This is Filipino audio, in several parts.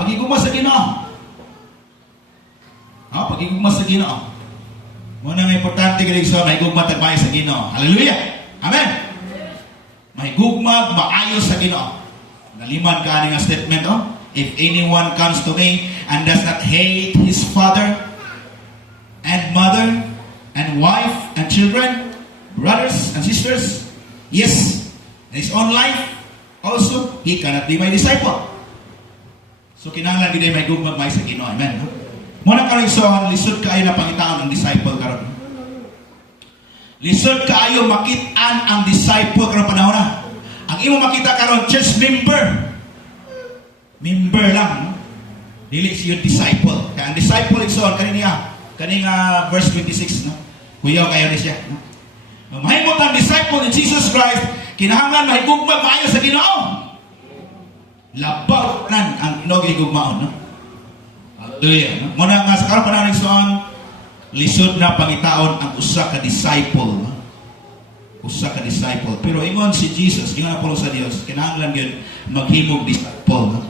pagigugma sa Ginoo. Pagigugma sa Ginoo. Muna nga importante kalig sa mahigugma tagmay sa Ginoo. Hallelujah. Amen. Mahigugma maayo sa Ginoo. Nalimad ka nga statement, if anyone comes to me and does not hate his father and mother and wife and children, brothers and sisters, yes, his own life, also, he cannot be my disciple. So, kinahanglan gid may gugmag may sa Ginoo. Amen. Muna karon so, lisod kaayo na pangitaon ng disciple karon. Lisod kaayo makit-an ang disciple karon panahon na. Ang imo makita karon church member. Member lang, no? Dili siya disciple. Kaya ang disciple igsoon kaniya verse 26, no? Kuyaw kayo ni siya, no? Mahimot ang disciple ni Jesus Christ, kinahanglan mahigugma maayo sa Ginoo. Labaw nan ang Ginoo gigugmaon, no? Hallelujah. No? Muna nga sa karon panahon igsoon, lisod na pangitaon ang usa ka disciple, no? Usa ka disciple. Pero ingon si Jesus, ingon na po sa Dios, kinahanglan gyud maghimog disciple, no?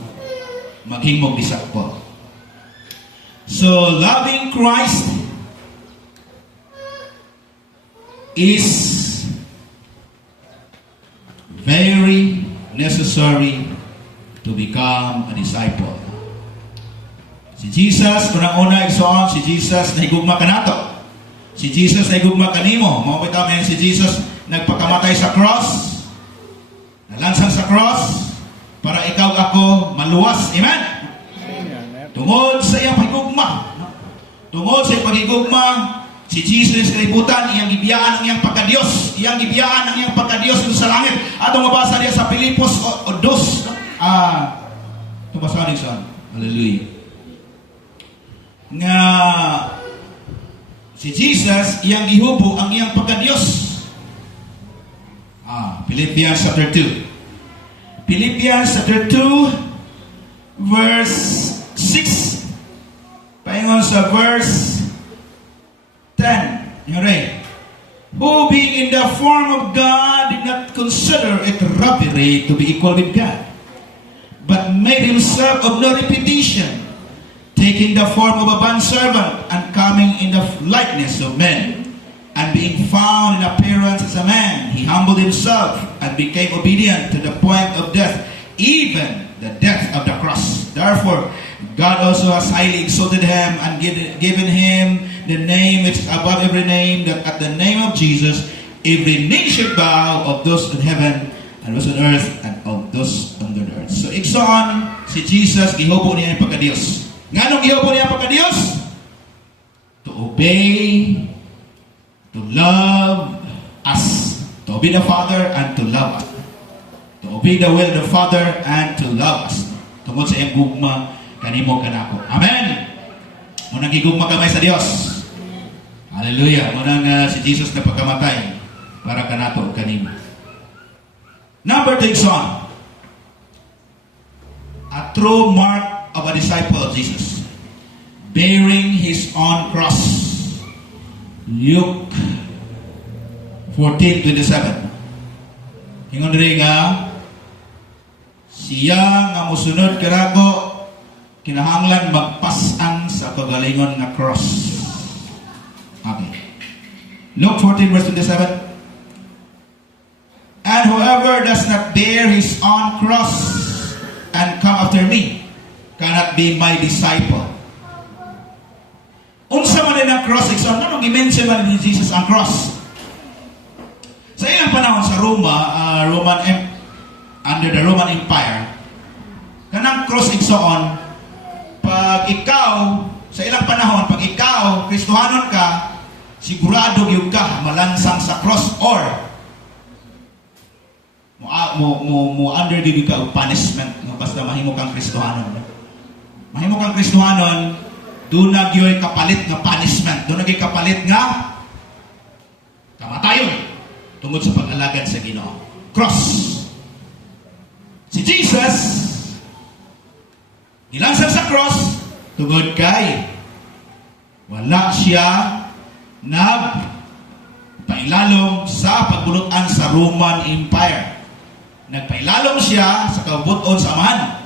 Maghimog disciple. So, loving Christ is very necessary to become a disciple. Si Jesus, unang-una igsoon, si Jesus nahigugma ka nato. Si Jesus nahigugma kanimo. Mao bitaw si Jesus nagpakamatay sa cross. Nalansang sa cross para ikaw ako maluwas. Amen? Tungod sa iyang pagigugma. Tungod sa iyang pagigugma, si Jesus kalibutan, iyang gibiyaan ang iyang pagkadiyos. Iyang gibiyaan ang iyang pagkadiyos sa langit. Atong mabasa diya sa Pilipos 2. Tumasa rin sa hallelujah. Nga si Jesus, iyang gihubo ang iyang pagkadiyos. Philippians chapter 2. Philippians chapter 2 verse 6. Paingon sa verse 10. Yore. Who being in the form of God did not consider it robbery to be equal with God, but made himself of no reputation, taking the form of a bondservant and coming in the likeness of men. And being found in appearance as a man, he humbled himself and became obedient to the point of death, even the death of the cross. Therefore, God also has highly exalted him and given him the name which is above every name, that at the name of Jesus, every knee should bow, of those in heaven and those on earth and of those under the earth. So, igsoon, si Jesus, gihubo niya yung pagka-Diyos. Nganong gihubo niya ang pagka-Diyos? To obey, to love us, to obey the Father and to love us, to obey the will of the Father and to love us. Tungod sa iyang gugma kanimo kanako. Amen. Munang gigugma kamay sa Dios. Hallelujah. Munang si Jesus na pagkamatay para kanato kanimo. Number 2 son. A true mark of a disciple of Jesus, bearing his own cross. Luke 14:27. Ingon diri nga siya nga mosunod kanako kinahanglan magpas-an sa kagalingon nga cross. Okay. Luke 14:27. And whoever does not bear his own cross and come after me cannot be my disciple. Unsa man ang cross, ikson nang i-mention man ni Jesus ang cross. Sa ilang panahon sa Roma, under the Roman Empire, kanang cross igsoon, pag ikaw sa ilang panahon, pag ikaw Kristohanon ka, sigurado gyud ka malansang sa cross or mo undergo ka og punishment basta mahimo kang Kristohanon. Mahimo kang Kristohanon, doon na gyoy kapalit nga punishment. Doon na gyoy kapalit nga kamatayon tungod sa pag-alagad sa Ginoo. Cross. Si Jesus nilansang sa cross tungod kay wala siya nagpailalom sa pagbulutan sa Roman Empire. Nagpailalom siya sa kabuton sa amahan.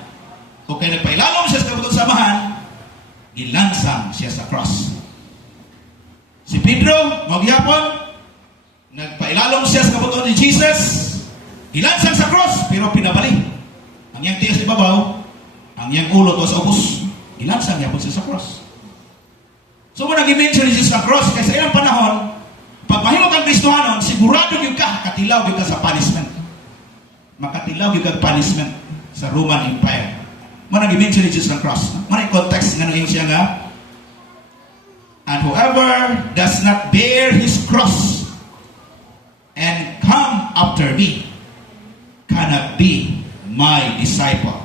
O kaya nagpailalom siya sa kabuton gilansang siya sa cross. Si Pedro, magyapon, nagpailalom siya sa kabuton ni Jesus, gilansang sa cross, pero pinabali. Ang iyang tigas ni babaw, ang iyang ulo to sa ubos, gilansang yapon siya sa cross. So mo nag-mention ni Jesus sa cross, kaya sa ilang panahon, pag mahimo kang Kristohanon, sigurado yung katilaw yung ka sa punishment. Makatilaw yung ka punishment sa Roman Empire. Mo nag-mention ni Jesus sa cross. Mo na context nga nung siya nga, and whoever does not bear his cross and come after me cannot be my disciple.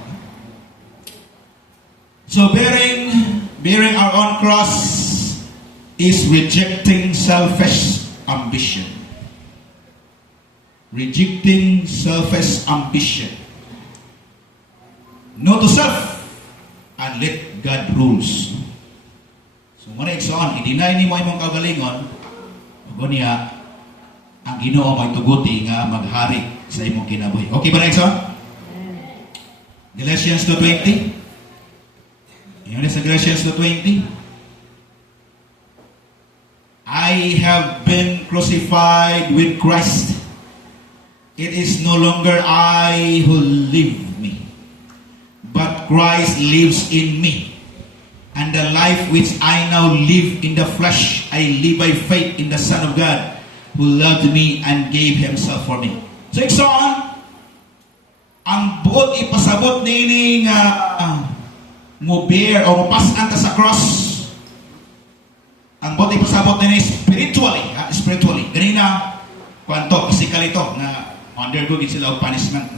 So bearing our own cross is rejecting selfish ambition. Rejecting selfish ambition. No to self and let God rules. So muna iksoon, i-deny ni mo imong kagalingon, o niya, ang Ginoo may tuguti nga maghari sa imong kinabuhi. Okay ba na iksoon? Galatians 2:20. Yun sa Galatians 2:20. I have been crucified with Christ. It is no longer I who live me, but Christ lives in me. And the life which I now live in the flesh, I live by faith in the Son of God, who loved me and gave Himself for me. So, iksoon, ang buot ipasabot ni mo bear o mapasan ta sa cross. Ang buot ipasabot ni spiritually. Ganina, kwanto, physical ito, na undergoing sila o punishment.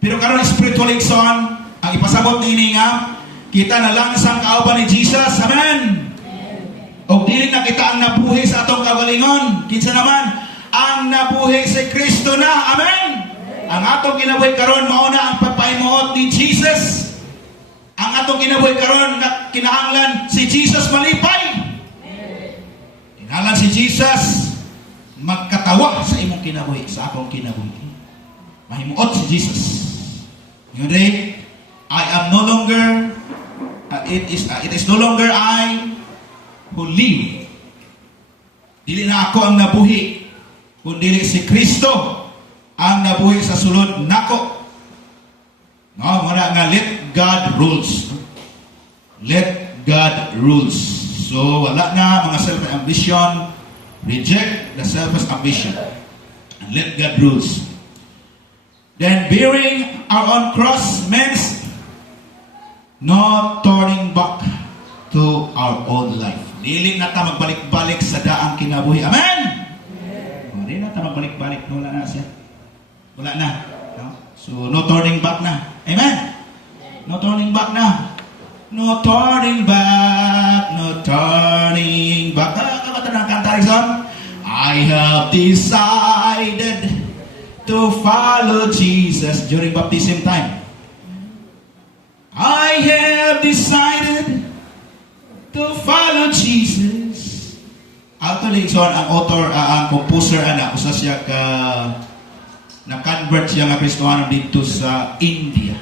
Pero karon spiritually, iksoon, ang ipasabot ni nga, kita na lang sa kauban ni Jesus. Amen. O dili na kita ang nabuhi sa atong kagalingon. Kinsa naman ang nabuhi si Kristo na. Amen. Ang atong kinabuhi karon mao na ang pagpahimuot ni Jesus. Ang atong kinabuhi karon nga kinahanglan si Jesus malipay. Kinahanglan si Jesus magkatawa sa imong kinabuhi, sa akong kinabuhi. Mahimuot si Jesus. Yun rin, I am no longer it is no longer I who live. Dili na ako ang nabuhi, kundi si Kristo ang nabuhi sa sulod nako. No, muna nga let God rules. Let God rules. So wala na mga selfish ambition. Reject the selfish ambition and let God rules. Then bearing our own cross means no turning back to our old life. Dili na ta magbalik-balik sa daang kinabuhi. Amen? Dili na ta magbalik-balik. Wala na siya. Wala na. No? So, no turning back na. Amen? No turning back na. No turning back. No turning back. Kapata na kanta, Rizon? I have decided to follow Jesus during baptism time. I have decided to follow Jesus. Actually, so ang author, ang composer, usa siya ka na-convert siya nga Kristohanon dito sa India.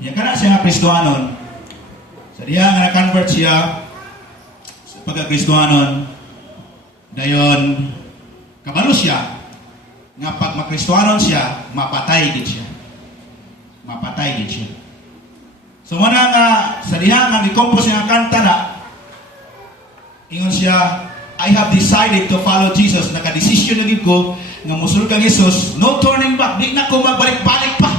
Yan kana siya nga Kristohanon. Sa diya nga na-convert siya sa pagka-Kristohanon, dayon kabalo siya nga pag makristohanon siya, mapatay gid siya. Mapatay gid siya. So muna nga, sa diha nga ni-compose nga kanta na, ingon siya, I have decided to follow Jesus. Naka-decision na gid ko, nga musulod kang Jesus, no turning back, di na ko magbalik-balik pa.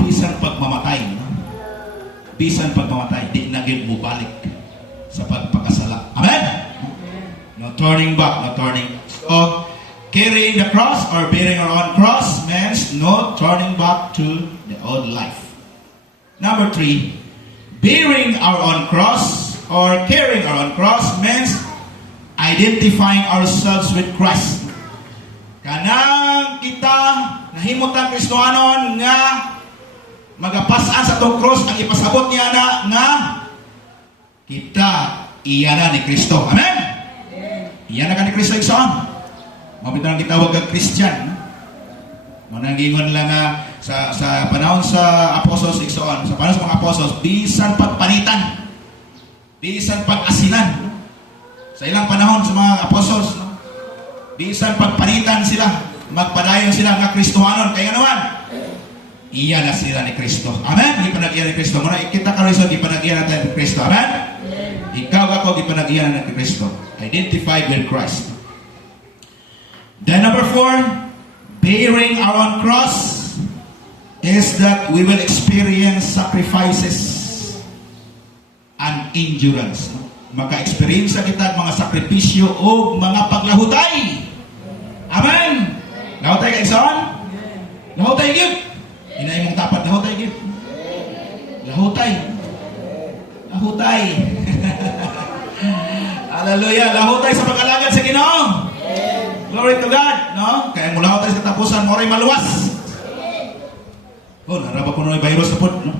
Bisan pagmamatay, no? Bisan pagmamatay, di na gid mo balik sa pagpakasala. Amen? No turning back, no turning. So, carrying the cross or bearing our own cross means no turning back to the old life. Number 3, bearing our own cross or carrying our own cross means identifying ourselves with Christ. Kanang kita nahimutang Kristohanon nga magapasaan sa tong cross ang ipasabot niya na nga kita iyana ni Kristo. Amen? Iyana ka ni Kristo iksoon. Mabitang kitawag kang Christian. Manangingon lang nga sa panahon sa apostles igsoon, sa panahon sa mga apostles, bisan pagpalitan, bisan pag-asinan. Sa ilang panahon sa mga apostles, no? Bisan pagpalitan sila, magpadayon sila nga Kristohanon. Kaya naman, iya na sila ni Kristo. Amen? Di panag-iya ni Kristo. Muna, kita ka rin di panag-iya natin ni Kristo. Amen? Ikaw ako, di panag-iya na ni Kristo. Identified with Christ. Then number 4, bearing our own cross is that we will experience sacrifices and endurance. Maka-experience kita mga sakripisyo o mga paglahutay. Amen? Lahutay ka, Ikson? Lahutay, gid. Inaay mong tapat, lahutay, gid. Lahutay. Lahutay. Hallelujah. Lahutay sa pag-alagad sa Ginoo. Glory to God. No? Kaya mula lahutay sa katapusan, moray maluwas. Oh, naraba ko na may virus na po. No?